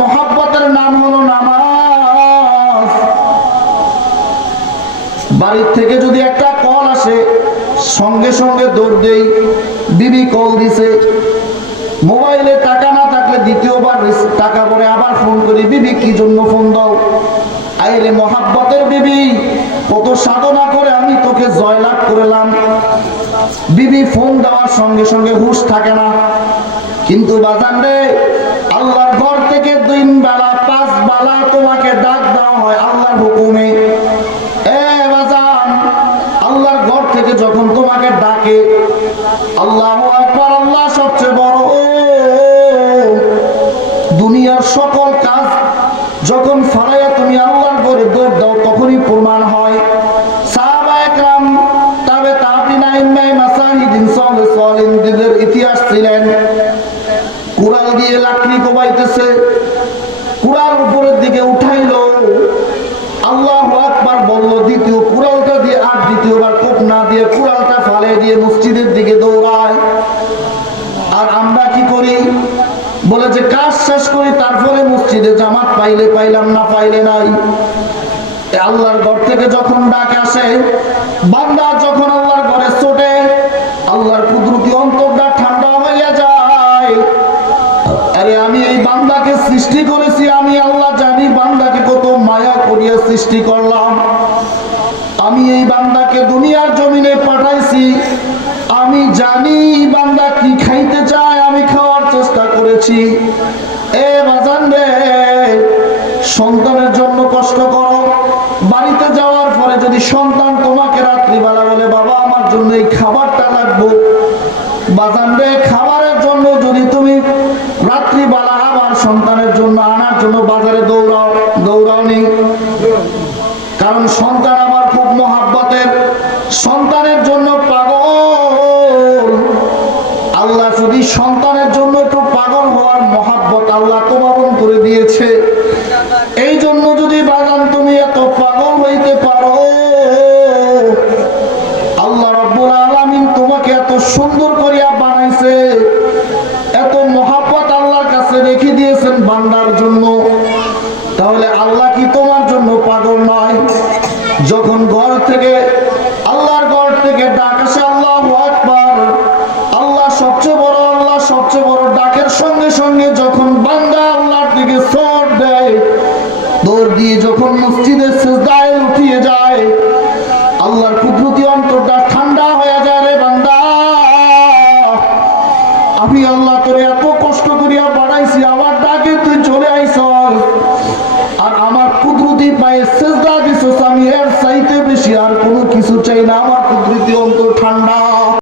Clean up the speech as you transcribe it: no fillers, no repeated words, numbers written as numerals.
মহব্বতের নাম হলো নামাজ। বাড়ির থেকে যদি একটা কল আসে সঙ্গে সঙ্গে দৌড় দেই, বিবি কল দিছে। মোবাইলে টাকা না থাকলে দ্বিতীয়বার টাকা পরে আবার ফোন করি, বিবি কি জন্য ফোন দাও? আইরে মহাব্বতের বিবি, কত সাধনা করে আমি তোকে জয়লাভ করলাম। বিবি ফোন দেওয়ার সঙ্গে সঙ্গে হুঁশ থাকে না। কিন্তু বাজান রে, আল্লাহর ঘর থেকে 3 বেলা 5 বেলা তোমাকে ডাক দেওয়া হয় আল্লাহর হুকুমে। এ বাজান, আল্লাহর ঘর থেকে যখন তোমাকে ডাকে, আল্লাহু আকবার, আল্লাহ সবচেয়ে বড়। দুনিয়ার সকল কাজ যখন ফালাইয়া তুমি আল্লাহর ঘরে দৌড় দাও, তখনই প্রমাণ হয়। সাহাবায়ে কেরাম, তবে তাবিঈন, ইমাম মাসাহিদিন, সালিহিনদের ইতিহাস ছিলেন। কুড়াল দিয়ে লাকড়ি কোবাইতেছে, কুড়াল উপরের দিকে উঠাইলো, আল্লাহু আকবার বলল, দ্বিতীয় কুড়ালটা দিয়ে আর দ্বিতীয়বার কোপ না দিয়ে কুড়ালটা ফালে দিয়ে মসজিদের দিকে দৌড়ায়। আর আমরা কি করি? বলে যে কাজ শেষ করি, তারপরে মসজিদে জামাত পাইলে পাইলাম, না পাইলে নাই। আল্লাহর ঘর থেকে যখন ডাক আসে, বান্দা যখন আল্লাহর ঘরে ছোটে, আল্লাহর কুদরতি অন্তরটা ঠান্ডা হয়ে যায়। আরে আমি এই বান্দাকে সৃষ্টি করেছি, আমি আল্লাহ জানি বান্দাকে কত মায়া করিয়া সৃষ্টি করলাম। আমি এই বান্দাকে দুনিয়ার জমিনে পাঠাইছি, আমি জানি বান্দা কি খাইতে চায়, আমি খাওয়ার চেষ্টা করেছি। এ বাজান রে, সন্তানের জন্য কষ্ট করো। বাড়িতে যাওয়ার পরে যদি সন্তান তোমাকে রাত্রিবেলা বলে, বাবা আমার জন্য এই খাবারটা লাগবে, বাজান রে, খাবারের জন্য যদি তুমি রাত্রিবেলা আবার সন্তানের জন্য আনার জন্য বাজারে দৌড়াও নেই। কারণ সন্তান আমার খুব মহাব্বতের, সন্তানের জন্য পাগল। আল্লাহ যদি সন্তানের জন্য একটু পাগল হওয়ার মহাব্বত আল্লাহ তোমার করে দিয়েছে, এই জন্য যদি বাগান তুমি এত পাগল হইতে পারো, আল্লাহ রাব্বুল আলামিন তোমাকে এত সুন্দর করিয়া বানাইছে, এত মহাব্বত আল্লাহর কাছে রেখে দিয়েছেন বান্দার জন্য, তাহলে আল্লাহ কি তোমার জন্য পাগল নয়? যখন ঘর থেকে, আল্লাহর ঘর থেকে ডাক আসে, আল্লাহু আকবার, আল্লাহ সবচেয়ে বড়, আল্লাহ সবচেয়ে বড়, ডাকের সঙ্গে সঙ্গে যখন বান্দা আল্লাহর দিকে ছুট দেয়, দৌড় দিয়ে যখন মসজিদের সিজদায় উঠিয়ে যায়, আল্লাহর কুদরতি অন্তরটা ঠান্ডা হয়ে যায়। রে বান্দা, আমি আল্লাহ তোরে এত কষ্ট করিয়া বাড়াইছি, আমার ডাকে তুই চলে আইছস, আর আমার কুদরতি পায়ে সিজদা দিছস, আমি এর চাইতে বেশি আর কোনো কিছু চাই না। আমার কুদরতি অন্তর ঠান্ডা।